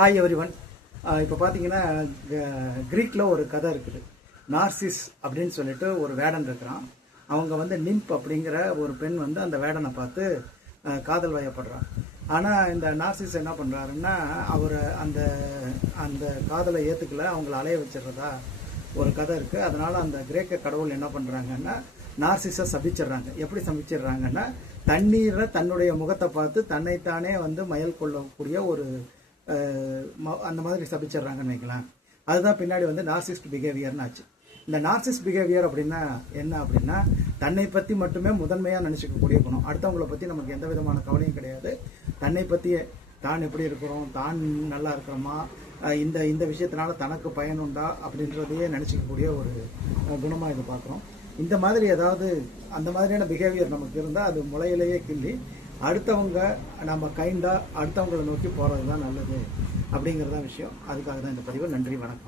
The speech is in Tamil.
Hi everyone. இப்போ பார்த்தீங்கன்னா கிரீக்கில் ஒரு கதை இருக்குது. நார்சிஸ் அப்படின்னு சொல்லிட்டு ஒரு வேடன் இருக்கிறான். அவங்க வந்து நிம்ப் அப்படிங்கிற ஒரு பெண் வந்து அந்த வேடனை பார்த்து காதல் வயப்படுறான். ஆனால் இந்த நார்சிஸ் என்ன பண்ணுறாருன்னா அவர் அந்த அந்த காதலை ஏற்றுக்கல, அவங்கள அலைய வச்சிடுறதா ஒரு கதை இருக்குது. அதனால் அந்த கிரேக்க கடவுள் என்ன பண்ணுறாங்கன்னா நார்சிஸை சபிச்சிடுறாங்க. எப்படி சபிச்சிடுறாங்கன்னா தண்ணீரை தன்னுடைய முகத்தை பார்த்து தன்னைத்தானே வந்து மயல் கொள்ளக்கூடிய ஒரு அந்த மாதிரி சபிச்சிடுறாங்கன்னு வைக்கலாம். அதுதான் பின்னாடி வந்து நார்சிஸ்ட் பிஹேவியர்னு ஆச்சு. இந்த நார்சிஸ்ட் பிஹேவியர் அப்படின்னா என்ன அப்படின்னா தன்னை பற்றி மட்டுமே முதன்மையாக நினச்சிக்கக்கூடிய குணம். அடுத்தவங்களை பற்றி நமக்கு எந்த விதமான கவலையும் கிடையாது. தன்னை பற்றியே தான் எப்படி இருக்கிறோம், தான் நல்லா இருக்கிறோமா, இந்த இந்த விஷயத்தினால தனக்கு பயனுண்டா அப்படின்றதையே நினச்சிக்கக்கூடிய ஒரு குணமாக இது பார்க்குறோம். இந்த மாதிரி ஏதாவது அந்த மாதிரியான பிஹேவியர் நமக்கு இருந்தால் அது முளையிலேயே கிள்ளி அடுத்தவங்க நம்ம கைண்டாக அடுத்தவங்களை நோக்கி போகிறது தான் நல்லது அப்படிங்கிறது தான் விஷயம். அதுக்காக தான் இந்த பதிவு. நன்றி, வணக்கம்.